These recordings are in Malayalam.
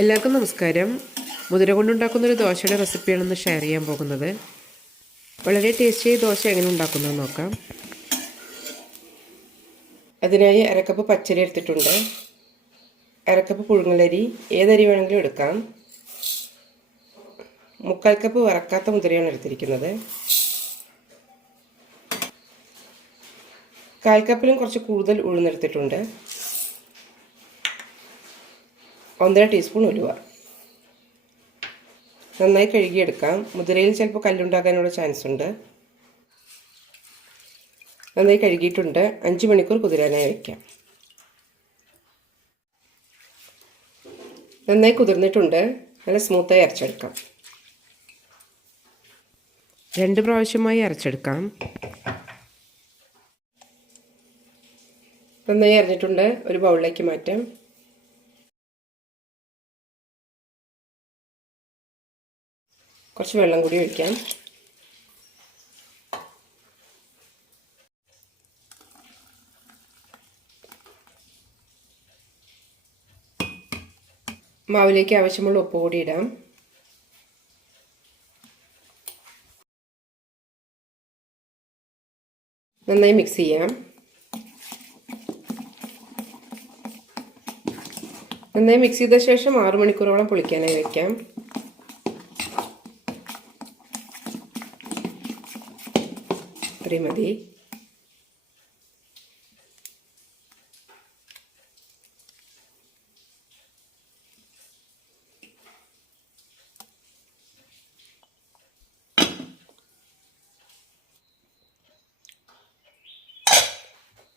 എല്ലാവർക്കും നമസ്കാരം. മുതിര കൊണ്ടുണ്ടാക്കുന്ന ഒരു ദോശയുടെ റെസിപ്പിയാണ് ഇന്ന് ഷെയർ ചെയ്യാൻ പോകുന്നത്. വളരെ ടേസ്റ്റിയായി ദോശ എങ്ങനെ ഉണ്ടാക്കുന്നത് നോക്കാം. അതിനായി അരക്കപ്പ് പച്ചരി എടുത്തിട്ടുണ്ട്. അരക്കപ്പ് പുഴുങ്ങലരി ഏതരി വേണമെങ്കിലും എടുക്കാം. മുക്കാൽ കപ്പ് വറക്കാത്ത മുതിരയാണ് എടുത്തിരിക്കുന്നത്. കാൽ കപ്പിലും കുറച്ച് കൂടുതൽ ഉഴുന്നെടുത്തിട്ടുണ്ട്. ഒന്നര ടീസ്പൂൺ ഉലുവ. നന്നായി കഴുകിയെടുക്കാം. മുതിരയിൽ ചിലപ്പോൾ കല്ലുണ്ടാകാനുള്ള ചാൻസ് ഉണ്ട്. നന്നായി കഴുകിയിട്ടുണ്ട്. അഞ്ച് മണിക്കൂർ കുതിരാനായി വയ്ക്കാം നന്നായി കുതിർന്നിട്ടുണ്ട്. നല്ല സ്മൂത്തായി അരച്ചെടുക്കാം. രണ്ട് പ്രാവശ്യമായി അരച്ചെടുക്കാം. നന്നായി അരഞ്ഞിട്ടുണ്ട്. ഒരു ബൗളിലേക്ക് മാറ്റാം. കുറച്ച് വെള്ളം കൂടി ഒഴിക്കാം. മാവിലേക്ക് ആവശ്യമുള്ള ഉപ്പ് കൂടി ഇടാം. നന്നായി മിക്സ് ചെയ്യാം. നന്നായി മിക്സ് ചെയ്ത ശേഷം ആറു മണിക്കൂറോളം പുളിക്കാനായി വയ്ക്കാം ഇത്രയും മതി.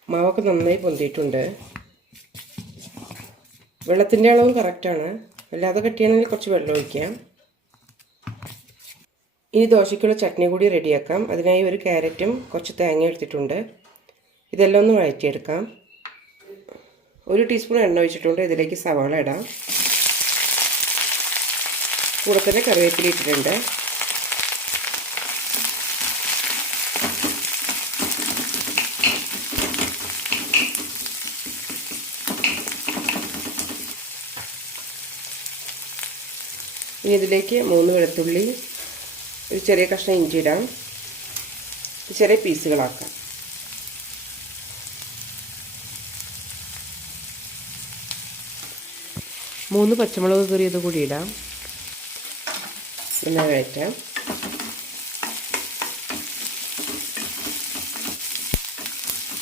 മാവൊക്കെ നന്നായി പൊന്തിയിട്ടുണ്ട്. വെള്ളത്തിന്റെ അളവും കറക്റ്റാണ് അല്ലാതെ കെട്ടിയാണെങ്കിൽ കുറച്ച് വെള്ളം ഒഴിക്കാം. ഇനി ദോശയ്ക്കുള്ള ചട്നി കൂടി റെഡിയാക്കാം. അതിനായി ഒരു ക്യാരറ്റും കുറച്ച് തേങ്ങ എടുത്തിട്ടുണ്ട്. ഇതെല്ലാം ഒന്ന് വഴറ്റിയെടുക്കാം. ഒരു ടീസ്പൂൺ എണ്ണ ഒഴിച്ചിട്ടുണ്ട്. ഇതിലേക്ക് സവാള ഇടാം. കൂടെ തന്നെ കറിവേപ്പില ഇട്ടിട്ടുണ്ട്. ഇനി ഇതിലേക്ക് മൂന്ന് വെളുത്തുള്ളി ഒരു ചെറിയ കഷ്ണം ഇഞ്ചി ഇടാം ചെറിയ പീസുകളാക്കാം. മൂന്ന് പച്ചമുളക് കീറിയത് കൂടി ഇടാം. പിന്നെ വഴറ്റാം.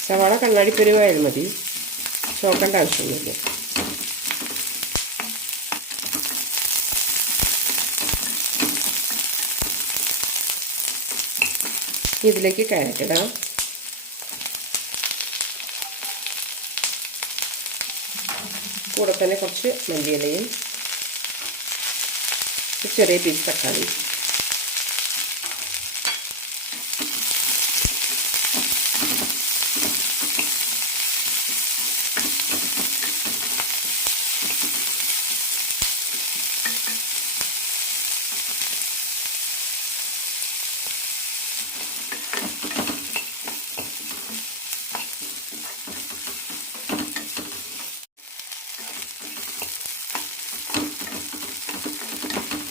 സവാള കണ്ണാടിപ്പരുവായാലും മതി. ചോക്കേണ്ട ആവശ്യമൊന്നുമില്ല. ഇതിലേക്ക് ക്യാരറ്റ് ഇടാം കൂടെ തന്നെ കുറച്ച് മല്ലിയിലയും ചെറിയ പീസ് തക്കാളി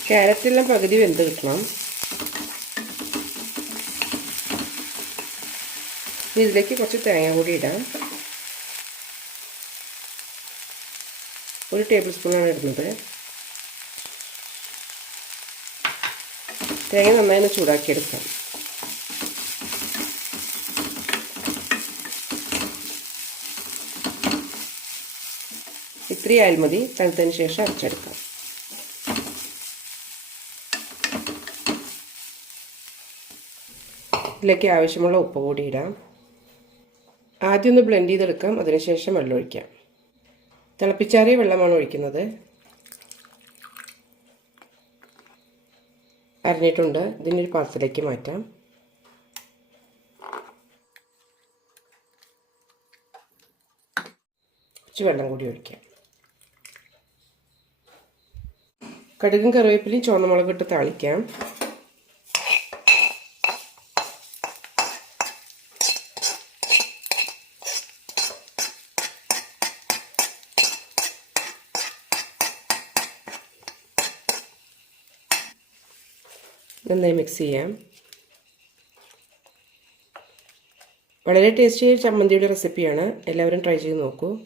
ക്യാരറ്റെല്ലാം പകുതി വെന്ത് കിട്ടണം. ഇതിലേക്ക് കുറച്ച് തേങ്ങ കൂടി ഇടാം. ഒരു ടേബിൾ സ്പൂണാണ് ഇടുന്നത്. തേങ്ങ നന്നായി ഒന്ന് ചൂടാക്കിയെടുക്കാം. ഇത്രയും ആയാൽ മതി. തണുത്തതിന് ശേഷം അരച്ചെടുക്കാം. ഇതിലേക്ക് ആവശ്യമുള്ള ഉപ്പ് കൂടി ഇടാം. ആദ്യം ഒന്ന് ബ്ലെൻഡ് ചെയ്തെടുക്കാം. അതിനുശേഷം വെള്ളം ഒഴിക്കാം. തിളപ്പിച്ചാറിയ വെള്ളമാണ് ഒഴിക്കുന്നത്. അരിഞ്ഞിട്ടുണ്ട്. ഇതിനൊരു പാത്രത്തിലേക്ക് മാറ്റാം. കുറച്ച് വെള്ളം കൂടി ഒഴിക്കാം. കടുകും കറിവേപ്പിലയും ചുവന്നമുളക് ഇട്ട് താളിക്കാം. നന്നായി മിക്സ് ചെയ്യാം. വളരെ ടേസ്റ്റി ചമ്മന്തിയുടെ റെസിപ്പിയാണ് എല്ലാവരും ട്രൈ ചെയ്ത് നോക്കൂ.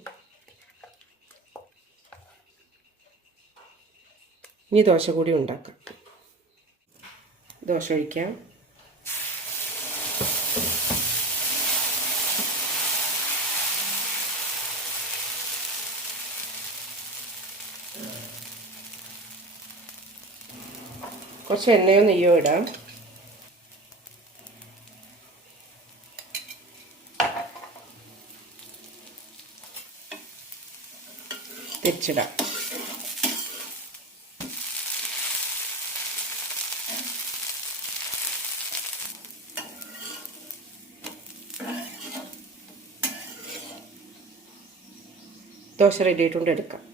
ഇനി ദോശ കൂടി ഉണ്ടാക്കാം. ദോശ ഒഴിക്കാം. കുറച്ച് എണ്ണയോ നെയ്യോ ഇടാം. തിരിച്ചിടാം. ദോശ റെഡി ആയിട്ടുണ്ട് എടുക്കാം.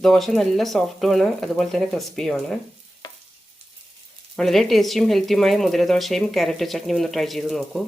ദോശ നല്ല സോഫ്റ്റുമാണ് അതുപോലെ തന്നെ ക്രിസ്പിയുമാണ് വളരെ ടേസ്റ്റിയും ഹെൽത്തിയുമായ മുതിരദോശയും ക്യാരറ്റ് ചട്നിയും ഒന്ന് ട്രൈ ചെയ്ത് നോക്കൂ.